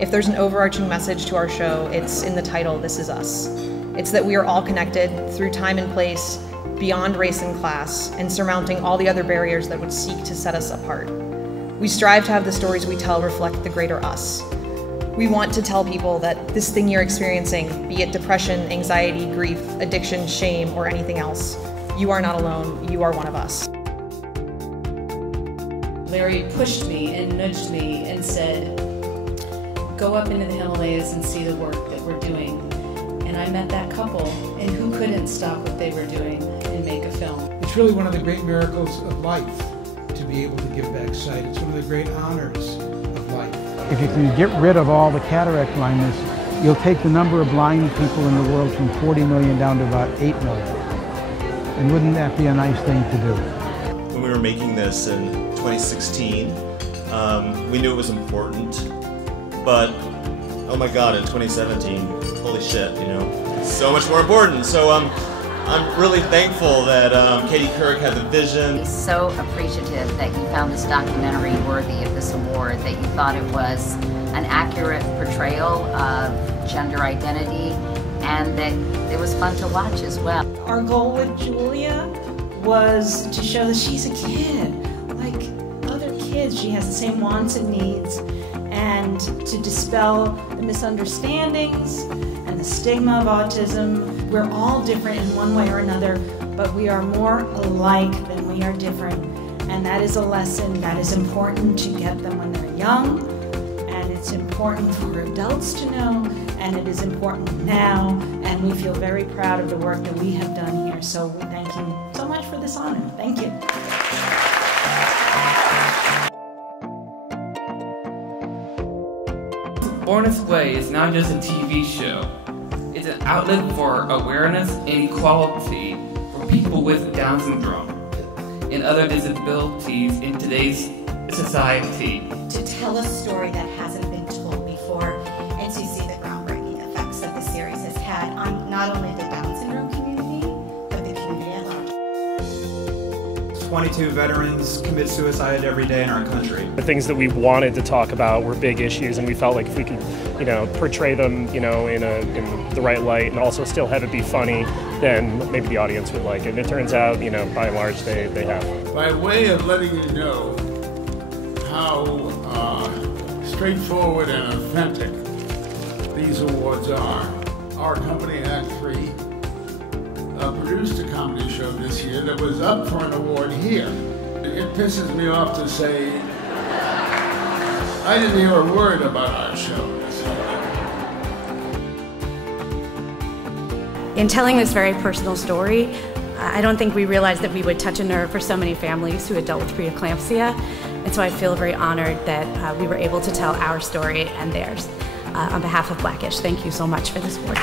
If there's an overarching message to our show, it's in the title, This Is Us. It's that we are all connected through time and place, beyond race and class, and surmounting all the other barriers that would seek to set us apart. We strive to have the stories we tell reflect the greater us. We want to tell people that this thing you're experiencing, be it depression, anxiety, grief, addiction, shame, or anything else, you are not alone, you are one of us. Larry pushed me and nudged me and said, go up into the Himalayas and see the work that we're doing. And I met that couple, and who couldn't stop what they were doing and make a film? It's really one of the great miracles of life to be able to give back sight. It's one of the great honors of life. If you can get rid of all the cataract blindness, you'll take the number of blind people in the world from 40 million down to about 8 million. And wouldn't that be a nice thing to do? When we were making this in 2016, we knew it was important, but oh my God, in 2017, holy shit, you know, so much more important. So I'm really thankful that Katie Couric had the vision. I'm so appreciative that you found this documentary worthy of this award, that you thought it was an accurate portrayal of gender identity, and that it was fun to watch as well. Our goal with Julia was to show that she's a kid, like other kids. She has the same wants and needs, and to dispel the misunderstandings and the stigma of autism. We're all different in one way or another, but we are more alike than we are different. And that is a lesson that is important to get them when they're young, and it's important for adults to know, and it is important now, and we feel very proud of the work that we have done here. So we thank you so much for this honor. Thank you. Born This Way is not just a TV show. It's an outlet for awareness and equality for people with Down syndrome and other disabilities in today's society. To tell a story that hasn't been told before, and to see the groundbreaking effects that the series has had on not only the Down syndrome community, but the community at large. 22 veterans commit suicide every day in our country. The things that we wanted to talk about were big issues, and we felt like if we could, you know, portray them, you know, in the right light, and also still have it be funny, then maybe the audience would like it. And it turns out, you know, by and large, they have. By way of letting you know how straightforward and authentic these awards are, our company, Act 3, produced a comedy show this year that was up for an award here. It pisses me off to say I didn't hear a word about our show. In telling this very personal story, I don't think we realized that we would touch a nerve for so many families who had dealt with preeclampsia, and so I feel very honored that we were able to tell our story and theirs. On behalf of Blackish, thank you so much for this award.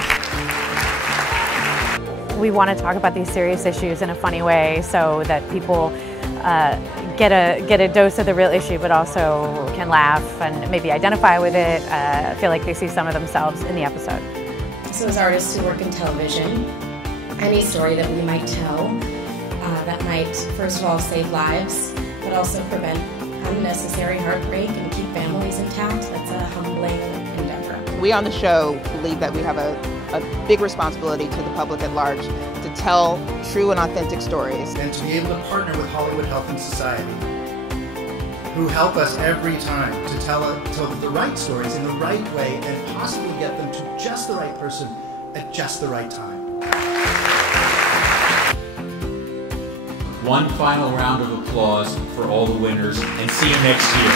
We want to talk about these serious issues in a funny way so that people get a dose of the real issue, but also can laugh and maybe identify with it, feel like they see some of themselves in the episode. So as artists who work in television, any story that we might tell that might, first of all, save lives, but also prevent unnecessary heartbreak and keep families intact, that's a humbling endeavor. We on the show believe that we have a big responsibility to the public at large to tell true and authentic stories. And to be able to partner with Hollywood Health and Society, who help us every time to tell the right stories in the right way and possibly get them to just the right person at just the right time. One final round of applause for all the winners, and see you next year.